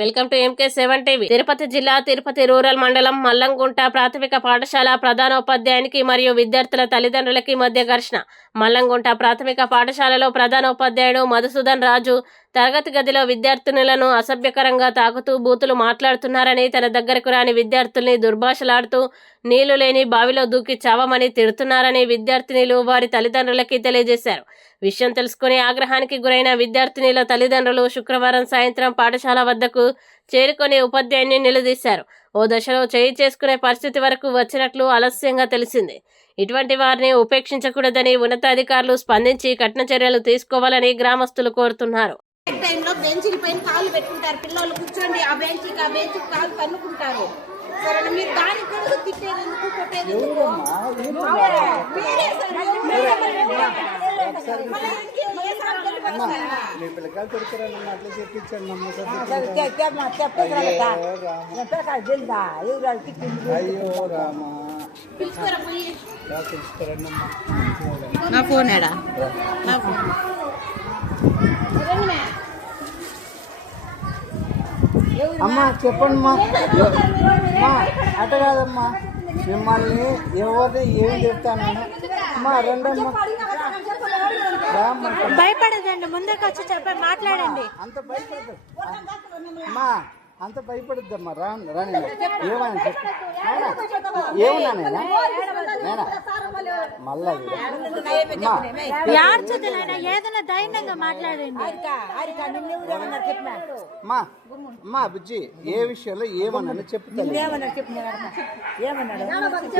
Welcome to MK7 TV. Tirupati జిల్లా Tirupati rural మండలం మల్లంగుంట ప్రాథమిక పాఠశాల ప్రధానోపాధ్యాయునికి మరియు విద్యార్థుల తల్లిదండ్రులకి మధ్య ఘర్షణ. మల్లంగుంట ప్రాథమిక పాఠశాలలో ప్రధానోపాధ్యాయుడు మధుసూదన్ రాజు తరగతి గదిలో విద్యార్థినులను అసభ్యకరంగా తాకుతూ బూతులు మాట్లాడుతున్నారని, తన దగ్గరకు రాని విద్యార్థుల్ని దుర్భాషలాడుతూ నీళ్లు లేని బావిలో దూకి చావమని తిడుతున్నారని విద్యార్థినులు వారి తల్లిదండ్రులకి తెలియజేశారు. విషయం తెలుసుకుని ఆగ్రహానికి గురైన విద్యార్థినుల తల్లిదండ్రులు శుక్రవారం సాయంత్రం పాఠశాల వద్దకు చేరుకొని ఉపాధ్యాయుని నిలదీశారు. ఓ దశలో చేయి చేసుకునే పరిస్థితి వరకు వచ్చినట్లు ఆలస్యంగా తెలిసింది. ఇటువంటి వారిని ఉపేక్షించకూడదని ఉన్నతాధికారులు స్పందించి కఠిన చర్యలు తీసుకోవాలని గ్రామస్తులు కోరుతున్నారు. బెంచీల పైన కాళ్ళు పెట్టుకుంటారు, పిల్లలు కూర్చోండి ఆ బెంచ్ కాళ్ళు తన్నుకుంటారు. సరే మీరు దానికి కూడా తిట్టేది ఎందుకు, కొట్టేది ఎందుకు? నా ఫోన్ ఏడా అమ్మా చెప్పండి అమ్మా అట కాదమ్మా, మిమ్మల్ని ఎవరిని ఏం చెప్తాను అమ్మా. రెండమ్మా భయపడదండి, ముందుకు వచ్చి చెప్పండి, మాట్లాడండి. అంత భయపడదు అమ్మా, అంత భయపడద్దమ్మా. రాని ఏమని చెప్పు, ఏమన్నా నేనా మళ్ళా ఏదైనా ధైర్యంగా మాట్లాడండి. అమ్మా బుజ్జి, ఏ విషయంలో ఏమన్నా చెప్తాను.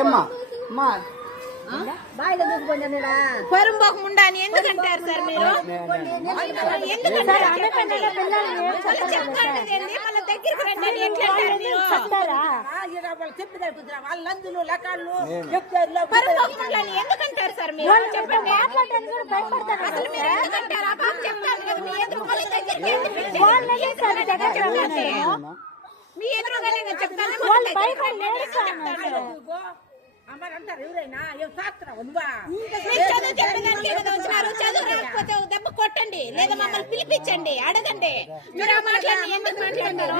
ఏమ్మా అమ్మా పరుంబోకుండా ఎందుకంటారు సార్ మీరు? ఎందుకంటారు సార్ మీరు? చెప్పండి. అసలు మీరు ఎందుకంటారు? మీ ఎదురుగానే చెప్తాను. అమ్మారంటారు ఎవరైనా చదువు చెప్పడానికి వచ్చినారు. చదువు రాకపోతే దెబ్బ కొట్టండి, లేదా మమ్మల్ని పిలిపించండి, అడగండి. మీరు మాట్లాడి ఎందుకు మాట్లాడతారు?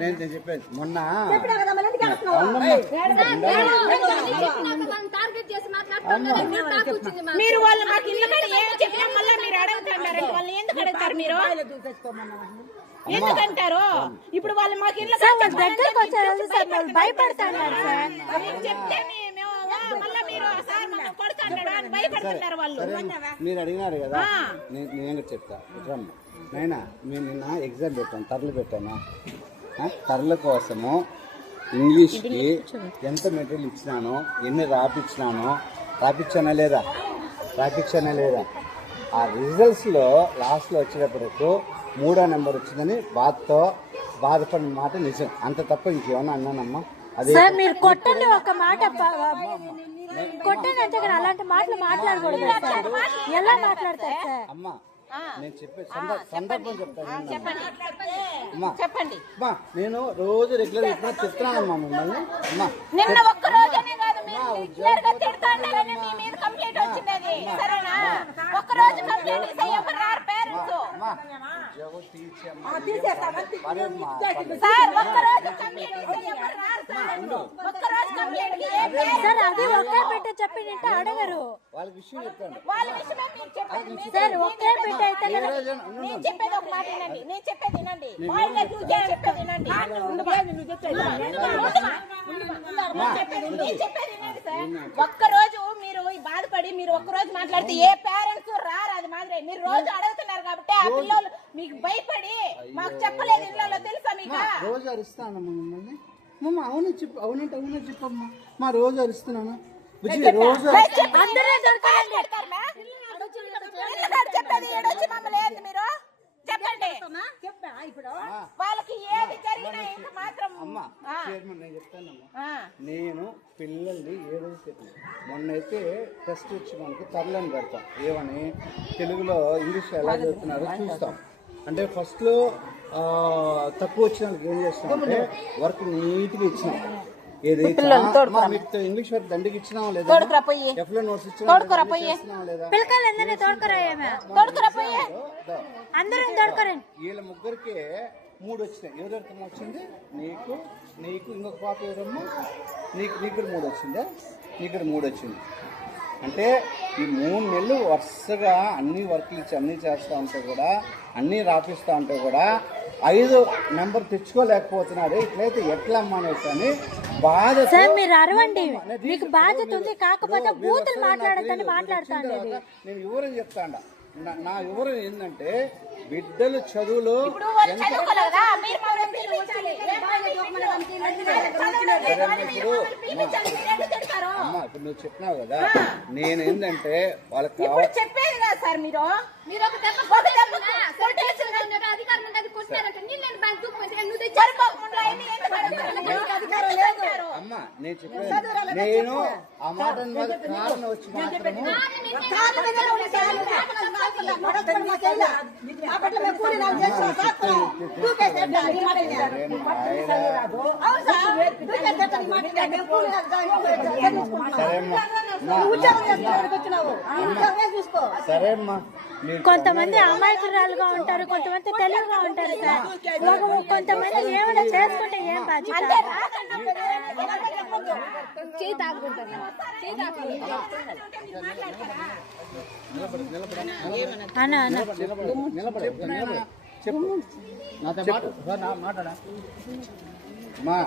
నేను చెప్పేది మొన్న మీరు వాళ్ళు మాకు ఇల్లు ఏమి చెప్పినా మళ్ళీ మీరు అడుగుతున్నారంటే వాళ్ళు ఎందుకు అడుగుతారు? మీరు ఎందుకంటారు? ఇప్పుడు వాళ్ళు మాకు ఇల్లు దగ్గరకు వచ్చారు, భయపడతారు చెప్తే మీరు అడిగినారు కదా, నేను చెప్తా. నైనా మేము నిన్న ఎగ్జామ్ పెట్టాను, తర్లు పెట్టాను. తర్ల కోసము ఇంగ్లీష్కి ఎంత మెటీరియల్ ఇచ్చినానో, ఎన్ని రాపించానా లేదా ఆ రిజల్ట్స్లో లాస్ట్లో వచ్చేటప్పటికు 3వ నెంబర్ వచ్చిందని బాధపడిన మాట నిజం. అంత తప్ప ఇంకేమన్నా అన్నానమ్మా? అదే మీరు కొట్టండి, ఒక మాట కొట్టండి అంటే అలాంటి మాటలు మాట్లాడకూడదు. ఎలా మాట్లాడతారు సార్? అమ్మా నేను చెప్పే సందర్భం చెప్తాను. చెప్పండి. అమ్మా నేను రోజు రెగ్యులర్ ఇప్పుడు చెప్తున్నానమ్మా మిమ్మల్ని. అమ్మా నిన్న ఒక్క రోజనే కాదు, తిడతాండారని మీ మీద కంప్లైంట్ వచ్చింది. సరేనా? ఒక్క రోజు కంప్లైంట్ ఇస్తే ఎవరు రారు పేరెంట్స్. సార్ ఒక్క రోజు కంప్లైంట్ ఇస్తే ఎవరు రారు సార్. ఒక్క రోజు కంప్లైంట్ సార్ అది ఒకే పెట్టే చెప్పిందంటే అడగరు. వాళ్ళ విషయం చెప్పండి. వాళ్ళ విషయమే మీరు చెప్పండి సార్. ఒకే పెట్టే అయితే నేను చెప్పేది ఒక మాట వినండి, నేను చెప్పేది వినండి, చెప్పేది వినండి. ఒక్కరోజు మీరు బాధపడి మీరు ఒక్కరోజు మాట్లాడితే ఏ పేరెంట్స్ రారు. అది మాదిరి మీరు రోజు అడుగుతున్నారు కాబట్టి ఆ పిల్లలు మీకు భయపడి మాకు చెప్పలేదు ఇళ్ళలో. తెలుసా మీకు? రోజు అరుస్తానమ్మా మిమ్మల్ని. అవును చెప్పు, అవునంటే అవునా చెప్పమ్మా. మా రోజు అరుస్తున్నాను రోజు చెప్పేది ఏడొచ్చి మమ్మల్ని ఏంది మీరు చెప్పండి. ఇప్పుడు వాళ్ళకి ఏది జరిగినా ఇంకా మాత్రం నేను పిల్లల్ని ఏదైతే చెప్పిన మొన్నైతే టెస్ట్ ఇచ్చి మనకు తర్లని పెడతాం. ఏమని తెలుగులో ఇంగ్లీష్ ఎలా చదువుతున్నారో చూస్తాం. అంటే ఫస్ట్ లో తక్కువ వచ్చిన వాళ్ళకి ఏం చేస్తామంటే వర్క్ నీట్ గా ఇచ్చినాం. ఏదైతే మీకు ఇంగ్లీష్ వర్క్ దండికి ఇచ్చినాం లేదా, ఎఫ్ లో నోట్స్ ఇచ్చినాం లేదా, వీళ్ళ ముగ్గురికి 3 వచ్చినాయి. ఎవరెవరికి వచ్చింది? నీకు ఇంకొక పాప ఎవరమ్మా? నీకు 3 వచ్చిందా? నీకు 3 వచ్చింది. అంటే ఈ 3 నెలలు వరుసగా అన్ని వర్క్లు ఇచ్చి అన్నీ చేస్తూ ఉంటే కూడా, అన్నీ రాపిస్తూ ఉంటే కూడా 5 నెంబర్ తెచ్చుకోలేకపోతున్నాడు. ఇట్లయితే ఎట్లా అమ్మా అనేసి అని బాధ. మీరు అరవండి, మీకు బాధ్యత ఉంది, కాకపోతే బూతులు మాట్లాడద్దని మాట్లాడుతాను. నేను వివరం చెప్తాండా. నా వివరం ఏంటంటే బిడ్డలు చదువులో ఇప్పుడు నువ్వు చెప్పినావు కదా, నేను ఏంటంటే వాళ్ళకి కావాలి చెప్పేది కదా సార్. అమ్మా నేను చెప్పాను, నేను ఆ మాట కారణం వచ్చి మాత్రము సరే అమ్మా. కొంతమంది అమాయకురాలుగా ఉంటారు, కొంతమంది తెలివిగా ఉంటారు సార్. కొంతమంది ఏమైనా చేసుకుంటే ఏం బాధ్యత? చెప్పు మాట్లాడా అమ్మా.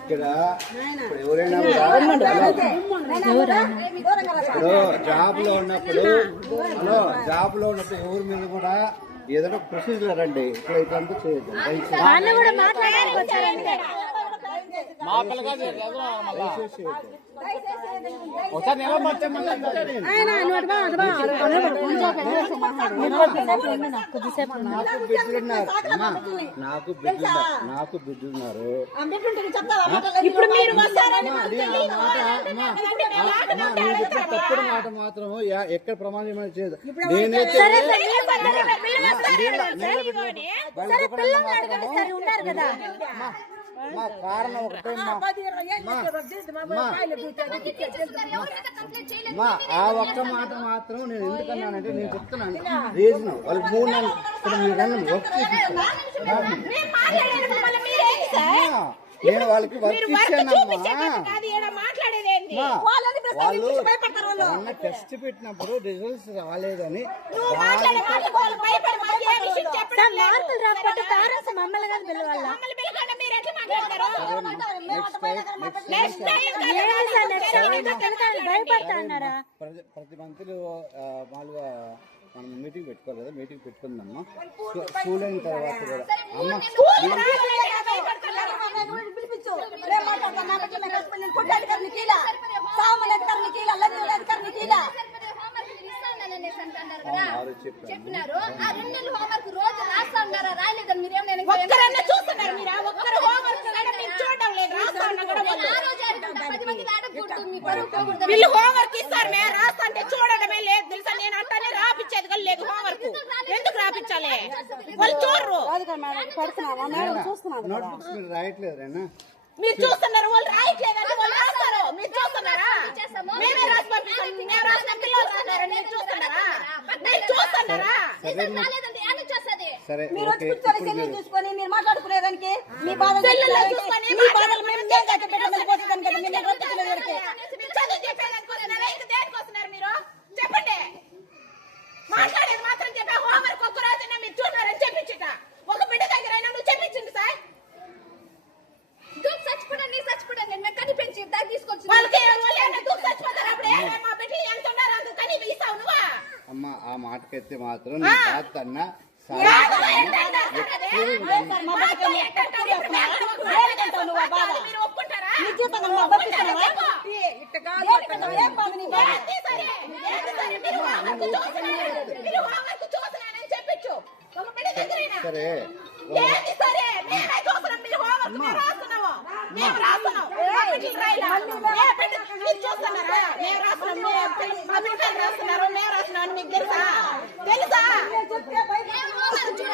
ఇక్కడ ఇప్పుడు ఎవరైనా ఇప్పుడు జాబ్ లో ఉన్నప్పుడు ఎవరి మీద కూడా ఏదైనా ప్రొసీజర్ అండి, ఇట్లా ఇట్లంతా చేయొద్దు. నాకు బిడ్డలున్నారు. తప్పుడు మాట మాత్రం ఎక్కడ ప్రమాదం చేయదు. నేనైతే మా కారణం ఒకటే, ఆ ఒక్క మాట మాత్రం నేను ఎందుకన్నానంటే, నేను చెప్తున్నాను రీజన్. వాళ్ళకి 3 నెలలు ఇక్కడ మీరు వర్క్ చేపిస్తాను. నేను వాళ్ళకి వర్క్ ఇచ్చానమ్మా. వాళ్ళు మొన్న టెస్ట్ పెట్టినప్పుడు రిజల్ట్స్ రాలేదని మార్కులు రాకపోతే పేరెంట్స్ మమ్మల్ని కానీ పిలవాలా? భయపడతా అన్నారా? ప్రతి మంత్లు మామూలుగా మనం మీటింగ్ పెట్టుకోవాలి కదా, మీటింగ్ పెట్టుకుందమ్మా. స్కూల్ అయిన తర్వాత కూడా అమ్మ చెప్పినారు. ఆ 2 నెలలు హోంవర్క్ రోజు రాస్తా ఉన్నారా? రాయలేదని మీరు ఏమైనా చూస్తున్నారు? మీరు ఒక్కరు హోంవర్క్ చూడడం లేదు. వీళ్ళు హోంవర్క్ ఇస్తారు, మేము రాస్తా అంటే చూడడమే లేదు తెలుసా. నేను అంటానే రాపించేది కూడా లేదు హోంవర్క్. ఎందుకు రాపించాలి? వాళ్ళు చూడరు. నోట్బుక్స్ మీరు రాయట్లేదురేనా? మీరు చూస్తున్నారు, వాళ్ళు రాయట్లేదంటే వాళ్ళు రాస్తారు. మీరు చూస్తున్నారా? మేమే రాసి పంపిస్తాం. మేము రాసిన పిల్లలు రాస్తున్నారా? మీరు చూస్తున్నారా? మీరు చూస్తున్నారా? సరే, చూసుకొని మీరు మాట్లాడుకునేదానికి మీ బాధలు మేము మీరు చెప్పండి. మాట్లాడేది మాత్రం చెప్పా. హోంవర్క్ ఒక్క రోజైనా మీరు చూడారని చెప్పించుట. ఒక బిడ్డ దగ్గర అయినా నువ్వు చెప్పించండి సార్. అమ్మా ఆ మాటకైతే మాత్రం నేను కాదన్నా. సరే బిడ్డలు రాయలా? మీరు చూస్తున్నారా? మేము రాస్తున్నాం, మా బిడ్డలు రాస్తున్నారు, మేము రాస్తున్నాం అని మీకు తెలుసా? తెలుసా? రోజు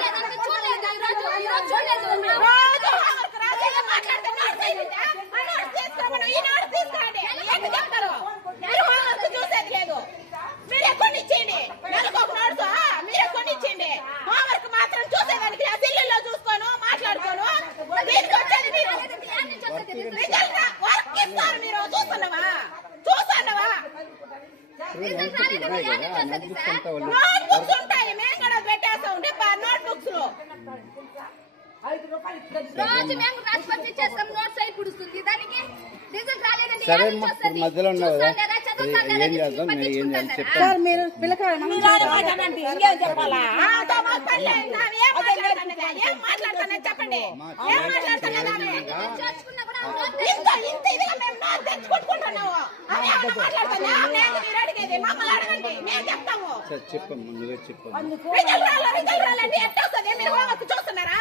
homework రాసి మాట్లాడితే notes అయ్యిందా? ఆ notes తీసుకోమను, ఈ notes తీసుకురండి. ఏంటి చెప్తారు? మీరు homework చూసేది లేదు. మీరే కొనిచ్చేయండి. నెలకు ఒక notes మీరే కొనిచ్చేయండి. homework మాత్రం చూసేదానికి ఆ సెల్లుల్లో చూసుకోను, మాట్లాడుకోను. దీనికి వచ్చేది మీరు రిజల్ట్ వర్క్ ఇస్తారు. మీరు చూస్తున్నావా? చూస్తున్నావా? నోట్ బుక్స్ ఉంటాయి, మేము కూడా పెట్టేస్తాం నోట్ బుక్స్ లో. రోజు మేము రాసి పంపించేస్తాం, నోట్స్ అయి పుడుస్తుంది. దానికి రిజల్ట్ రాలేదంటే సరే అమ్మా, ఇప్పుడు మధ్యలో ఉన్నావు కదా, ఏం చేద్దాం, నేను ఏం చేయాలి చెప్పండి. మీరు పిల్లకాయలు ఇంకేం చెప్పాలా? ఏం మాట్లాడుతున్నా చెప్పండి. ఏం మాట్లాడుతున్నా? ఇంత ఇదిగా మేము నోట్ తెచ్చుకుంటున్నాము. అదే మాట్లాడుతున్నా. మీరు అడిగేది మమ్మల్ని అడగండి, మేము చెప్తాము. సరే చెప్పమ్మా, నువ్వే చెప్పమ్మా. రిజల్ట్ రాలంటే ఎట్ట వస్తుంది? మీరు హోంవర్క్ చూస్తున్నారా?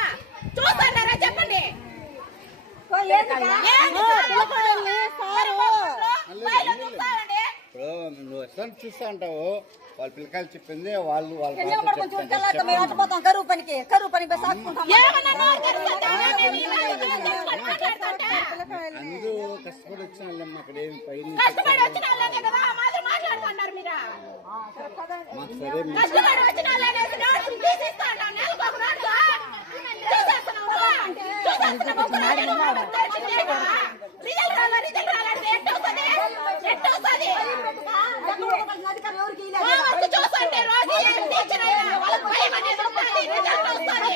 చూస్తున్నారా చెప్పండి. ఇప్పుడు నువ్వు ఎట్లా చూస్తా ఉంటావు, వాళ్ళ పిల్లకాయలు చెప్పింది వాళ్ళు వాళ్ళ కరువు పనికి సాగుకుంటాం. అందరూ కష్టపడి వచ్చిన వాళ్ళమ్మ, అక్కడ ఏమి పైన కష్టపడి వచ్చిన వాళ్ళనే కదా మాది మాట్లాడుతున్నారు మీరు. మాకు సరే కష్టపడి వచ్చిన వాళ్ళనే నోట్స్ తీసిస్తా ఉంటాం. నెలకు ఒక నోట్స్ చూసేస్తున్నాము. రిజల్ట్ రాలంటే ఎట్టవుతుంది? ఎట్టవుతుంది? హోంవర్క్ చూసండి రోజు ఏం టీచర్ అయినా వాళ్ళకి భయం అనేది ఉంటుంది. రిజల్ట్ వస్తుంది.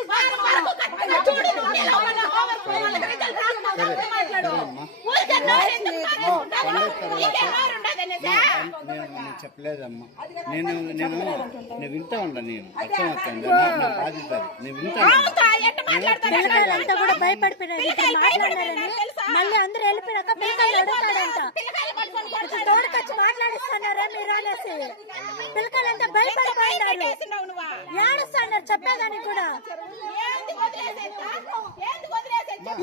వరకు కరెక్ట్గా చూడు. హోంవర్క్ వాళ్ళకి రిజల్ట్ రాకుండా మాట్లాడు. ఊరికే నోరు ఎందుకు కాదు? నీకే నోరు ఉండదనేసా? నేను చెప్పలేదమ్మా. నేను వింటా ఉండా, నేను అర్థం అవుతుంది నా బాధ్యత. నేను వింటా పిల్లకాయలంతా కూడా భయపడిపోయినారు. ఇక్కడ మాట్లాడారని మళ్ళీ అందరూ వెళ్ళిపోయినాక పిల్లకాయలు అడుగుతాడంట. ఇప్పుడు తోడుకొచ్చి మాట్లాడిస్తున్నారా మీరు అనేసి పిల్లకాయలంతా భయపడిపోయినారు. ఏడుస్తున్నారు చెప్పేదానికి కూడా.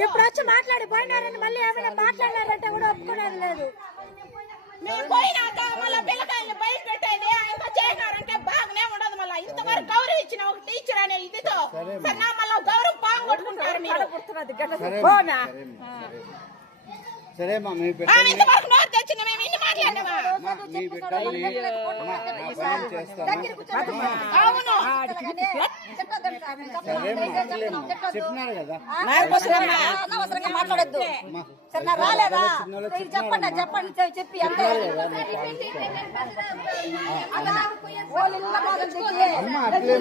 ఇప్పుడు వచ్చి మాట్లాడిపోయినారని మళ్ళీ ఏమైనా మాట్లాడారంటే కూడా ఒప్పుకున్నారు లేదు. మీరు పోయినాక మళ్ళీ పిల్లకాయల్ని బయట పెట్టేది ఇంకా చేసినారంటే బాగానే ఉండదు. మళ్ళీ ఇంతవరకు గౌరవం ఇచ్చిన ఒక టీచర్ అనే ఇదితో సన్నా మళ్ళీ గౌరవం పాంగొట్టుకుంటారు మీరు. సరేమ్మా, మీ బిడ్డల్ని ఇంతవరకు నోరు తెచ్చిన మేము ఇన్ని మాట్లాడినామా? మీ బిడ్డల్ని చేస్తాను. అవును చెప్పినారు కదా, మాట్లాడద్దు రాలేదా చెప్పండి చెప్పండి చెప్పి అమ్మ అట్లే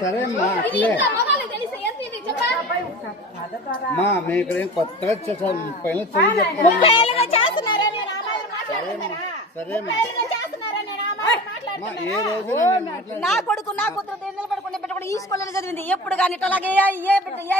సరే అమ్మా, అట్లే అమ్మా. మేము ఇక్కడ ఏం కొత్తగా చేస్తాం, 30 ఏళ్ళు చెయ్యి చెప్తాను. 30 ఏళ్ళుగా చేస్తున్నారా మీరు? ఆ మాట మాట్లాడుతున్నారా? సరే 30 ఏళ్ళుగా చేస్తున్నారా? నేను ఆ మాట మాట్లాడుతున్నారా? ఏ రోజు నా కొడుకు నా కూతురు నిలబడుకుని పెట్టుకుని ఈ స్కూల్లో చదివింది ఎప్పుడు కానీ ఇట్లాగే ఏ బిడ్డ